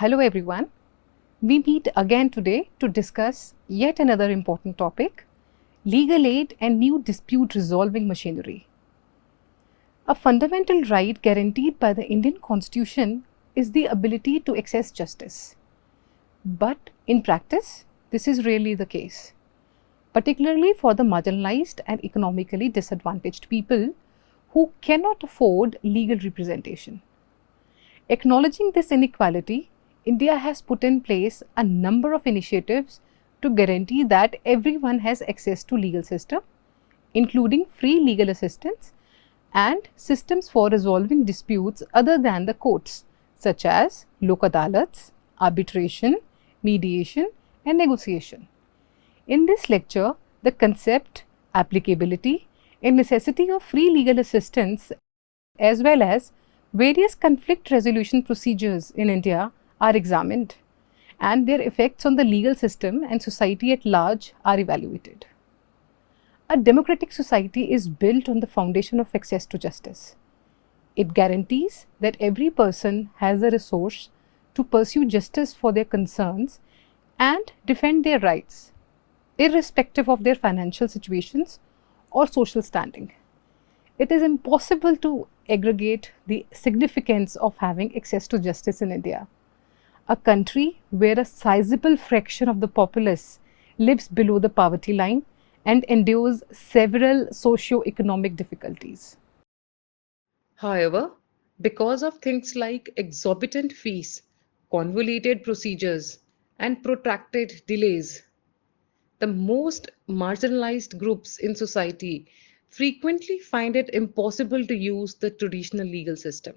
Hello everyone. We meet again today to discuss yet another important topic, legal aid and new dispute resolving machinery. A fundamental right guaranteed by the Indian Constitution is the ability to access justice. But in practice, this is rarely the case, particularly for the marginalized and economically disadvantaged people who cannot afford legal representation. Acknowledging this inequality, India has put in place a number of initiatives to guarantee that everyone has access to legal system, including free legal assistance and systems for resolving disputes other than the courts, such as lok adalats, arbitration, mediation and negotiation. In this lecture, the concept, applicability and necessity of free legal assistance as well as various conflict resolution procedures in India are examined and their effects on the legal system and society at large are evaluated. A democratic society is built on the foundation of access to justice. It guarantees that every person has a resource to pursue justice for their concerns and defend their rights, irrespective of their financial situations or social standing. It is impossible to aggregate the significance of having access to justice in India, a country where a sizable fraction of the populace lives below the poverty line and endures several socio-economic difficulties. However, because of things like exorbitant fees, convoluted procedures, and protracted delays, the most marginalized groups in society frequently find it impossible to use the traditional legal system.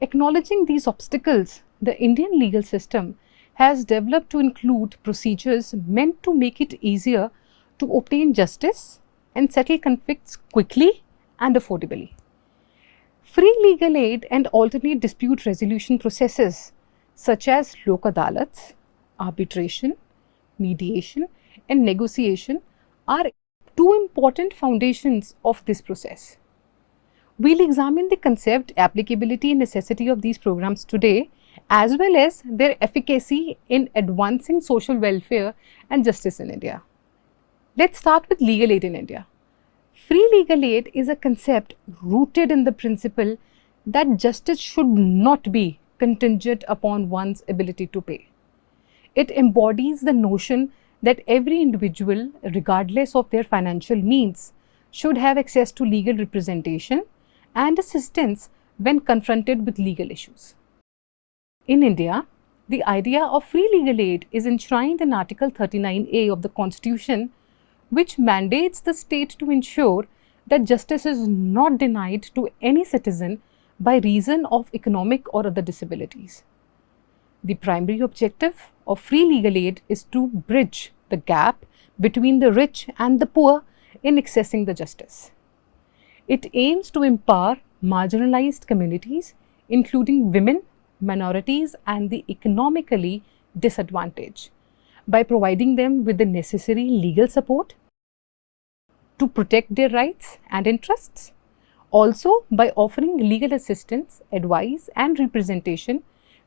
Acknowledging these obstacles, the Indian legal system has developed to include procedures meant to make it easier to obtain justice and settle conflicts quickly and affordably. Free legal aid and alternate dispute resolution processes such as lok adalats, arbitration, mediation and negotiation are two important foundations of this process. We'll examine the concept, applicability and necessity of these programs today, as well as their efficacy in advancing social welfare and justice in India. Let's start with legal aid in India. Free legal aid is a concept rooted in the principle that justice should not be contingent upon one's ability to pay. It embodies the notion that every individual, regardless of their financial means, should have access to legal representation and assistance when confronted with legal issues. In India, the idea of free legal aid is enshrined in Article 39A of the Constitution, which mandates the state to ensure that justice is not denied to any citizen by reason of economic or other disabilities. The primary objective of free legal aid is to bridge the gap between the rich and the poor in accessing the justice. It aims to empower marginalized communities, including women, minorities, and the economically disadvantaged, by providing them with the necessary legal support to protect their rights and interests. Also, by offering legal assistance, advice, and representation,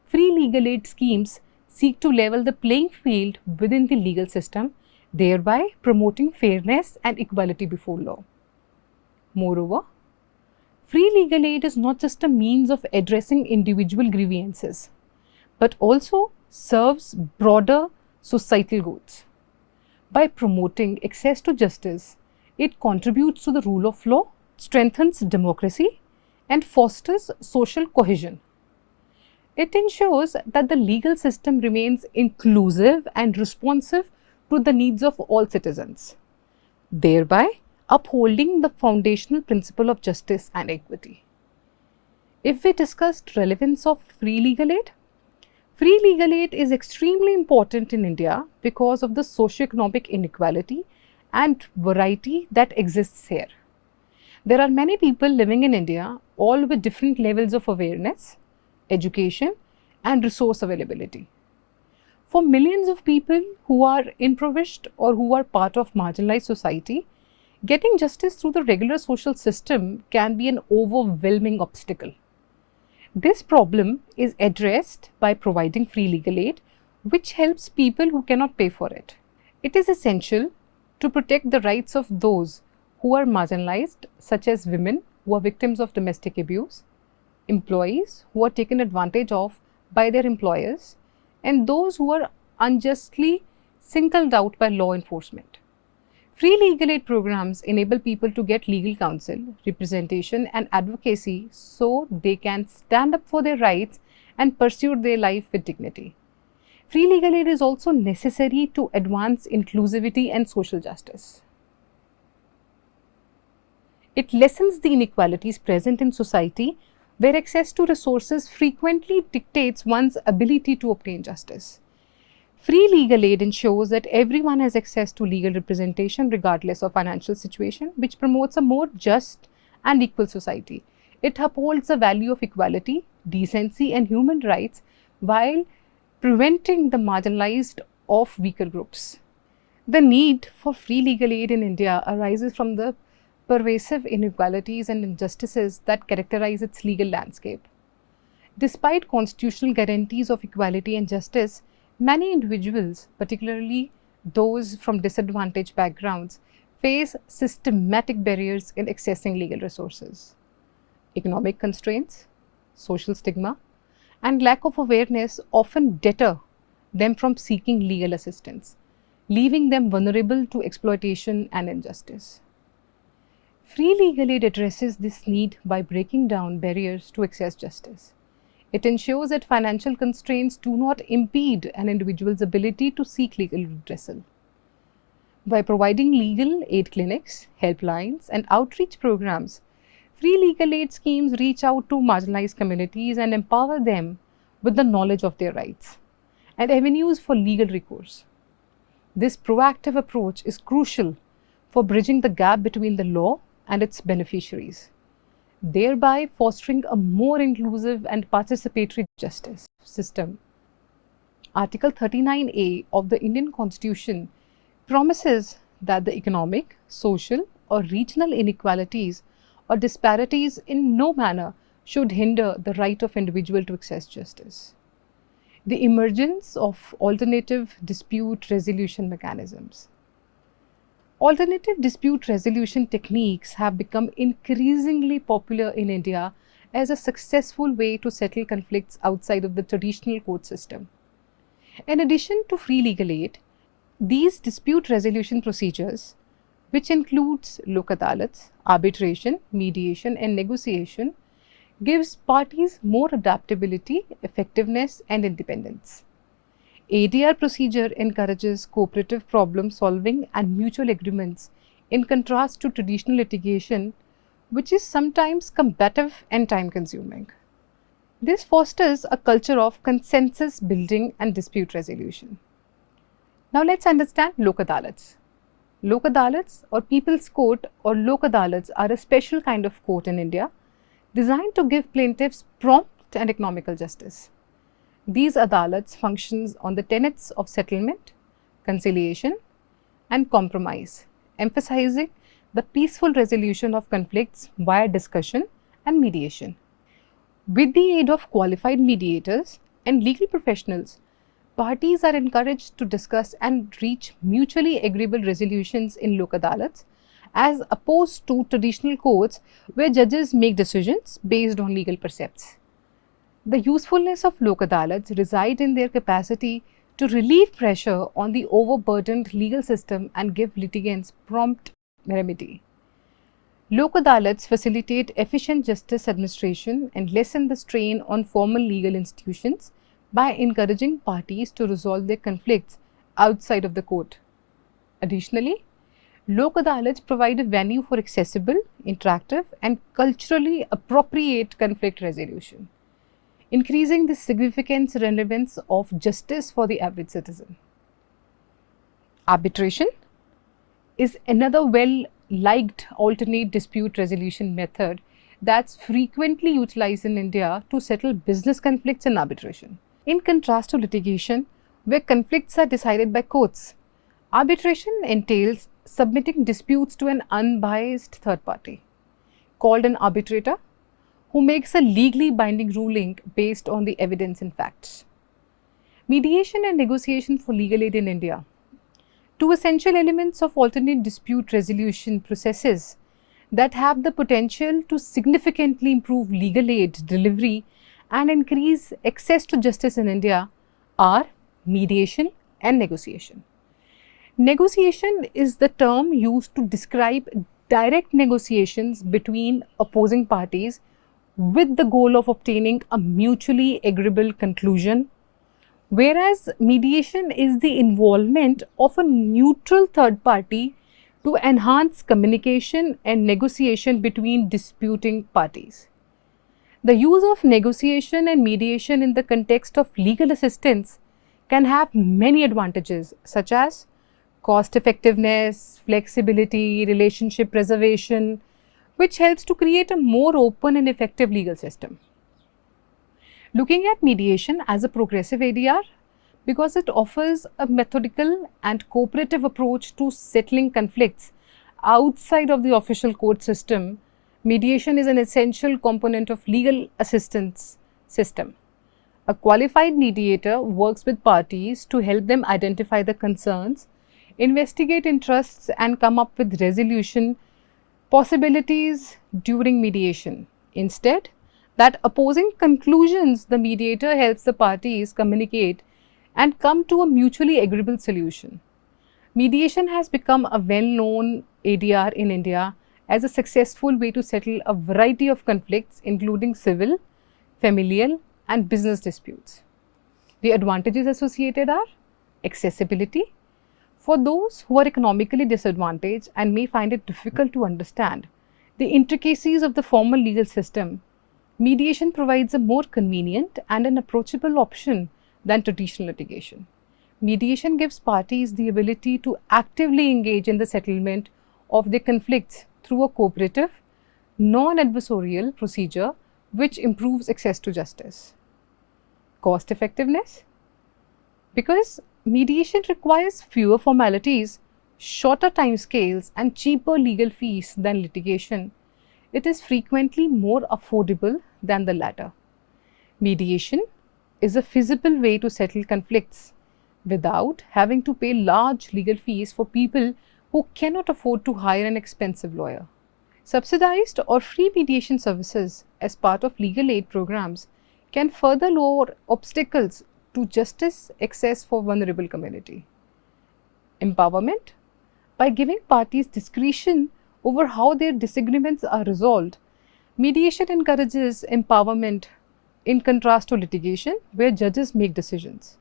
free legal aid schemes seek to level the playing field within the legal system, thereby promoting fairness and equality before law. Moreover, free legal aid is not just a means of addressing individual grievances, but also serves broader societal goals. By promoting access to justice, it contributes to the rule of law, strengthens democracy, and fosters social cohesion. It ensures that the legal system remains inclusive and responsive to the needs of all citizens, thereby upholding the foundational principle of justice and equity. If we discussed relevance of free legal aid is extremely important in India because of the socio-economic inequality and variety that exists here. There are many people living in India, all with different levels of awareness, education and resource availability. For millions of people who are impoverished or who are part of marginalized society, getting justice through the regular social system can be an overwhelming obstacle. This problem is addressed by providing free legal aid, which helps people who cannot pay for it. It is essential to protect the rights of those who are marginalized, such as women who are victims of domestic abuse, employees who are taken advantage of by their employers, and those who are unjustly singled out by law enforcement. Free legal aid programs enable people to get legal counsel, representation, and advocacy so they can stand up for their rights and pursue their life with dignity. Free legal aid is also necessary to advance inclusivity and social justice. It lessens the inequalities present in society, where access to resources frequently dictates one's ability to obtain justice. Free legal aid ensures that everyone has access to legal representation regardless of financial situation, which promotes a more just and equal society. It upholds the value of equality, decency, and human rights while preventing the marginalized of weaker groups. The need for free legal aid in India arises from the pervasive inequalities and injustices that characterize its legal landscape. Despite constitutional guarantees of equality and justice, many individuals, particularly those from disadvantaged backgrounds, face systematic barriers in accessing legal resources. Economic constraints, social stigma, and lack of awareness often deter them from seeking legal assistance, leaving them vulnerable to exploitation and injustice. Free legal aid addresses this need by breaking down barriers to access justice. It ensures that financial constraints do not impede an individual's ability to seek legal redressal. By providing legal aid clinics, helplines, and outreach programs, free legal aid schemes reach out to marginalized communities and empower them with the knowledge of their rights and avenues for legal recourse. This proactive approach is crucial for bridging the gap between the law and its beneficiaries, thereby fostering a more inclusive and participatory justice system. Article 39A of the Indian Constitution promises that the economic, social, or regional inequalities or disparities in no manner should hinder the right of individual to access justice. The emergence of alternative dispute resolution mechanisms. Alternative dispute resolution techniques have become increasingly popular in India as a successful way to settle conflicts outside of the traditional court system. In addition to free legal aid, these dispute resolution procedures, which includes lok adalats, arbitration, mediation, and negotiation, gives parties more adaptability, effectiveness, and independence. ADR procedure encourages cooperative problem solving and mutual agreements in contrast to traditional litigation, which is sometimes combative and time consuming. This fosters a culture of consensus building and dispute resolution. Now let's understand lok adalats. Lok adalats or People's Court or lok adalats are a special kind of court in India designed to give plaintiffs prompt and economical justice. These adalats functions on the tenets of settlement, conciliation, and compromise, emphasizing the peaceful resolution of conflicts via discussion and mediation. With the aid of qualified mediators and legal professionals, parties are encouraged to discuss and reach mutually agreeable resolutions in lok adalats as opposed to traditional courts where judges make decisions based on legal precepts. The usefulness of lok adalats reside in their capacity to relieve pressure on the overburdened legal system and give litigants prompt remedy. Lok adalats facilitate efficient justice administration and lessen the strain on formal legal institutions by encouraging parties to resolve their conflicts outside of the court. Additionally, lok adalats provide a venue for accessible, interactive, and culturally appropriate conflict resolution, increasing the significance and relevance of justice for the average citizen. Arbitration is another well-liked alternate dispute resolution method that's frequently utilized in India to settle business conflicts in arbitration. In contrast to litigation, where conflicts are decided by courts, arbitration entails submitting disputes to an unbiased third party, called an arbitrator, who makes a legally binding ruling based on the evidence and facts. Mediation and negotiation for legal aid in India. Two essential elements of alternate dispute resolution processes that have the potential to significantly improve legal aid delivery and increase access to justice in India are mediation and negotiation. Negotiation is the term used to describe direct negotiations between opposing parties with the goal of obtaining a mutually agreeable conclusion, whereas mediation is the involvement of a neutral third party to enhance communication and negotiation between disputing parties. The use of negotiation and mediation in the context of legal assistance can have many advantages, such as cost effectiveness, flexibility, relationship preservation, which helps to create a more open and effective legal system. Looking at mediation as a progressive ADR, because it offers a methodical and cooperative approach to settling conflicts outside of the official court system, mediation is an essential component of legal assistance system. A qualified mediator works with parties to help them identify the concerns, investigate interests, and come up with resolution possibilities during mediation. Instead, that opposing conclusions, the mediator helps the parties communicate and come to a mutually agreeable solution. Mediation has become a well-known ADR in India as a successful way to settle a variety of conflicts, including civil, familial, and business disputes. The advantages associated are accessibility. For those who are economically disadvantaged and may find it difficult to understand the intricacies of the formal legal system, mediation provides a more convenient and an approachable option than traditional litigation. Mediation gives parties the ability to actively engage in the settlement of their conflicts through a cooperative, non-adversarial procedure which improves access to justice. Cost effectiveness. Because mediation requires fewer formalities, shorter timescales, and cheaper legal fees than litigation, it is frequently more affordable than the latter. Mediation is a feasible way to settle conflicts without having to pay large legal fees for people who cannot afford to hire an expensive lawyer. Subsidized or free mediation services as part of legal aid programs can further lower obstacles to justice access for vulnerable community. Empowerment. By giving parties discretion over how their disagreements are resolved, mediation encourages empowerment in contrast to litigation where judges make decisions.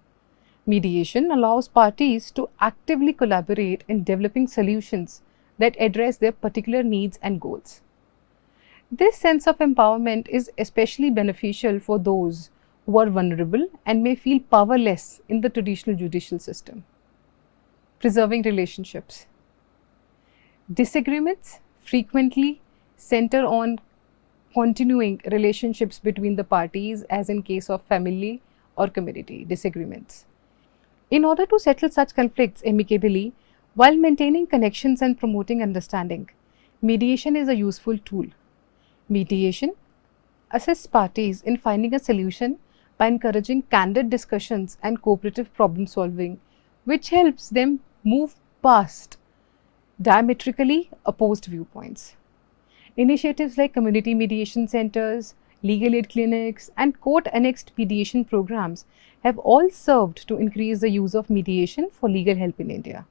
Mediation allows parties to actively collaborate in developing solutions that address their particular needs and goals. This sense of empowerment is especially beneficial for those who are vulnerable and may feel powerless in the traditional judicial system. Preserving relationships. Disagreements frequently center on continuing relationships between the parties, as in case of family or community disagreements. In order to settle such conflicts amicably while maintaining connections and promoting understanding, mediation is a useful tool. Mediation assists parties in finding a solution by encouraging candid discussions and cooperative problem solving, which helps them move past diametrically opposed viewpoints. Initiatives like community mediation centers, legal aid clinics, and court-annexed mediation programs have all served to increase the use of mediation for legal help in India.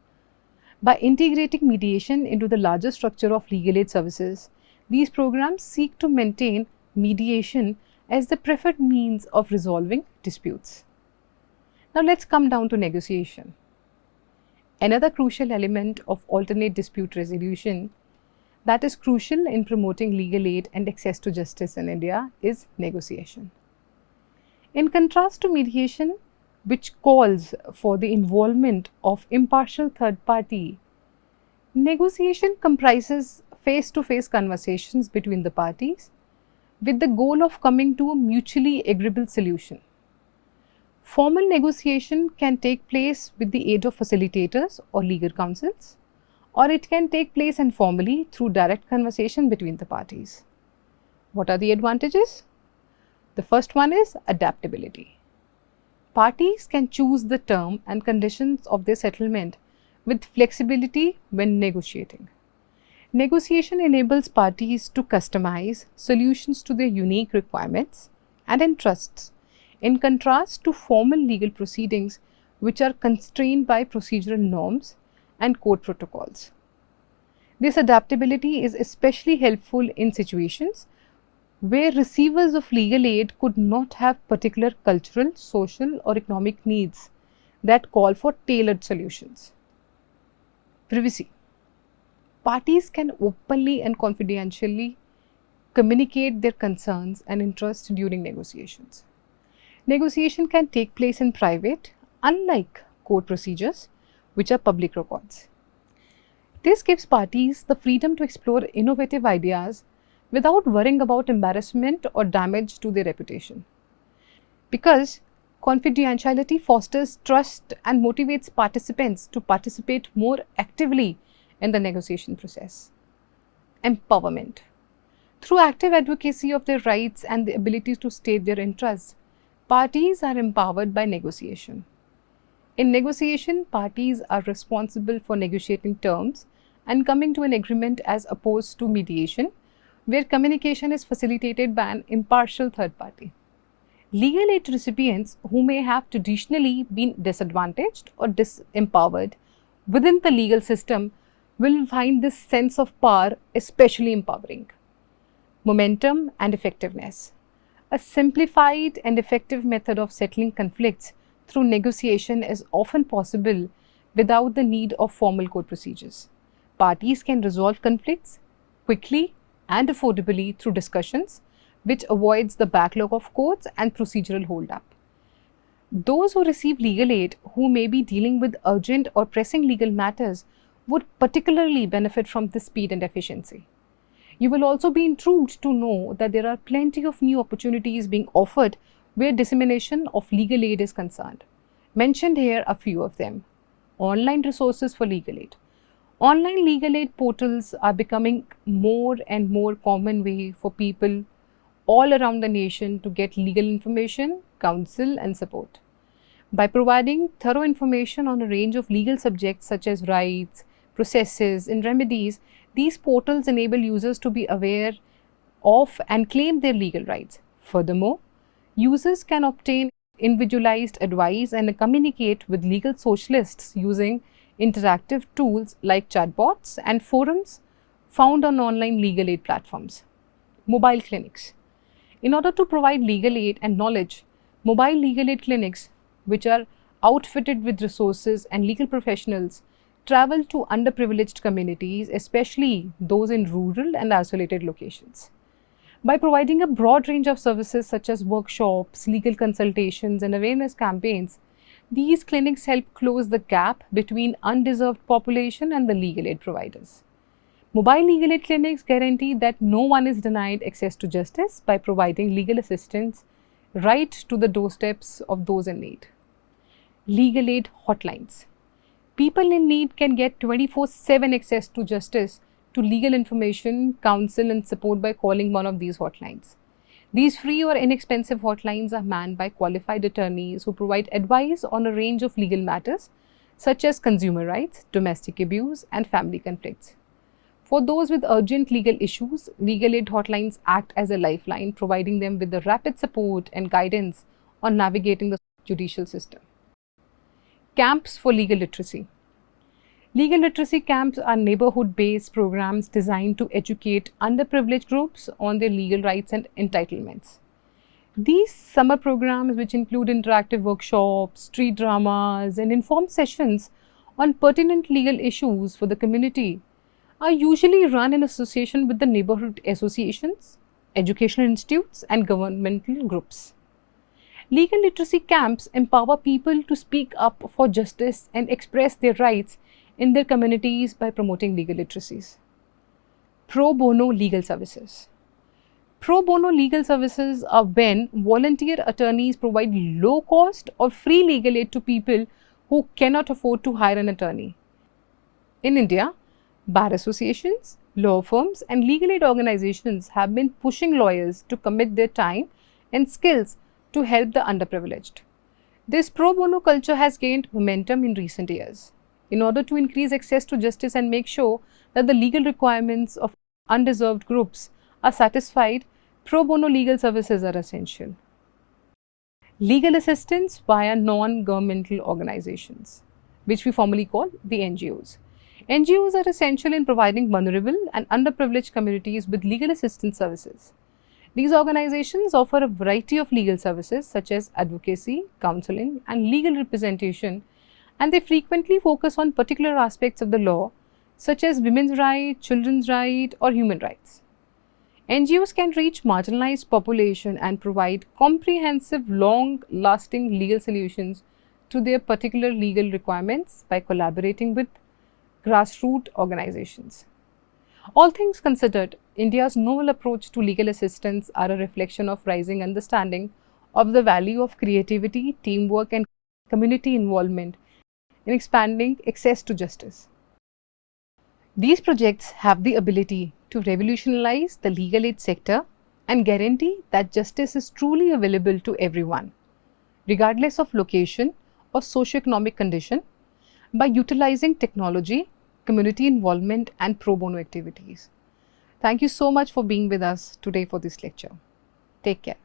By integrating mediation into the larger structure of legal aid services, these programs seek to maintain mediation as the preferred means of resolving disputes. Now let's come down to negotiation. Another crucial element of alternate dispute resolution that is crucial in promoting legal aid and access to justice in India is negotiation. In contrast to mediation, which calls for the involvement of impartial third party, negotiation comprises face-to-face conversations between the parties with the goal of coming to a mutually agreeable solution. Formal negotiation can take place with the aid of facilitators or legal counsels, or it can take place informally through direct conversation between the parties. What are the advantages? The first one is adaptability. Parties can choose the term and conditions of their settlement with flexibility when negotiating. Negotiation enables parties to customize solutions to their unique requirements and interests, in contrast to formal legal proceedings which are constrained by procedural norms and court protocols. This adaptability is especially helpful in situations where receivers of legal aid could not have particular cultural, social, or economic needs that call for tailored solutions. Privacy. Parties can openly and confidentially communicate their concerns and interests during negotiations. Negotiation can take place in private, unlike court procedures, which are public records. This gives parties the freedom to explore innovative ideas without worrying about embarrassment or damage to their reputation. Because confidentiality fosters trust and motivates participants to participate more actively in the negotiation process. Empowerment. Through active advocacy of their rights and the ability to state their interests, parties are empowered by negotiation. In negotiation, parties are responsible for negotiating terms and coming to an agreement, as opposed to mediation, where communication is facilitated by an impartial third party. Legal aid recipients who may have traditionally been disadvantaged or disempowered within the legal system will find this sense of power especially empowering. Momentum and effectiveness. A simplified and effective method of settling conflicts through negotiation is often possible without the need of formal court procedures. Parties can resolve conflicts quickly and affordably through discussions, which avoids the backlog of courts and procedural hold-up. Those who receive legal aid who may be dealing with urgent or pressing legal matters would particularly benefit from this speed and efficiency. You will also be intrigued to know that there are plenty of new opportunities being offered where dissemination of legal aid is concerned. Mentioned here a few of them. Online resources for legal aid. Online legal aid portals are becoming more and more common way for people all around the nation to get legal information, counsel and support. By providing thorough information on a range of legal subjects such as rights, processes and remedies, these portals enable users to be aware of and claim their legal rights. Furthermore, users can obtain individualized advice and communicate with legal socialists using interactive tools like chatbots and forums found on online legal aid platforms. Mobile clinics. In order to provide legal aid and knowledge, mobile legal aid clinics, which are outfitted with resources and legal professionals, travel to underprivileged communities, especially those in rural and isolated locations. By providing a broad range of services such as workshops, legal consultations, and awareness campaigns, these clinics help close the gap between undeserved population and the legal aid providers. Mobile legal aid clinics guarantee that no one is denied access to justice by providing legal assistance right to the doorsteps of those in need. Legal aid hotlines. People in need can get 24/7 access to justice, to legal information, counsel and support by calling one of these hotlines. These free or inexpensive hotlines are manned by qualified attorneys who provide advice on a range of legal matters such as consumer rights, domestic abuse and family conflicts. For those with urgent legal issues, legal aid hotlines act as a lifeline, providing them with the rapid support and guidance on navigating the judicial system. Camps for legal literacy. Legal literacy camps are neighborhood-based programs designed to educate underprivileged groups on their legal rights and entitlements. These summer programs, which include interactive workshops, street dramas, and informed sessions on pertinent legal issues for the community, are usually run in association with the neighborhood associations, educational institutes, and governmental groups. Legal literacy camps empower people to speak up for justice and express their rights in their communities by promoting legal literacies. Pro bono legal services. Pro bono legal services are when volunteer attorneys provide low cost or free legal aid to people who cannot afford to hire an attorney. In India, Bar associations, law firms, and legal aid organizations have been pushing lawyers to commit their time and skills to help the underprivileged. This pro bono culture has gained momentum in recent years. In order to increase access to justice and make sure that the legal requirements of undeserved groups are satisfied, pro bono legal services are essential. Legal assistance via non-governmental organizations, which we formally call the NGOs. NGOs are essential in providing vulnerable and underprivileged communities with legal assistance services. These organizations offer a variety of legal services such as advocacy, counseling, and legal representation, and they frequently focus on particular aspects of the law such as women's rights, children's rights, or human rights. NGOs can reach marginalized population and provide comprehensive, long-lasting legal solutions to their particular legal requirements by collaborating with grassroots organizations. All things considered, India's novel approach to legal assistance are a reflection of rising understanding of the value of creativity, teamwork, and community involvement in expanding access to justice. These projects have the ability to revolutionize the legal aid sector and guarantee that justice is truly available to everyone, regardless of location or socioeconomic condition, by utilizing technology, community involvement, and pro bono activities. Thank you so much for being with us today for this lecture. Take care.